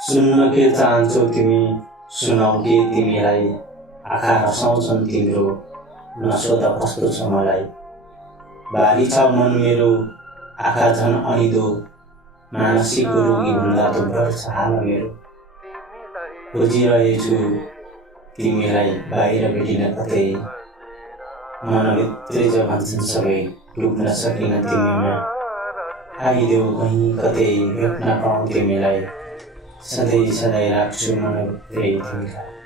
सुन्न के चाहन्छौ तिमी सुनाउ के तिमीलाई आँखा हँसाउँछन् तिम्रो नसोध कस्तो छ मलाई बारी छ मन मेरो आँखा झन् अनिदो मानसिक रोगी भन्दा त बढ्छ हाल मेरो खोजिरहेछु तिमीलाई बाहिर भेटिन कतै मनभित्रै जो भन्छन् सबै डुब्न सकिन तिमीमा आइदेऊ कहीँ कतै भेट्न पाऊँ तिमीलाई सधैँ सधैँ राख्छु मनभित्रै तिमीलाई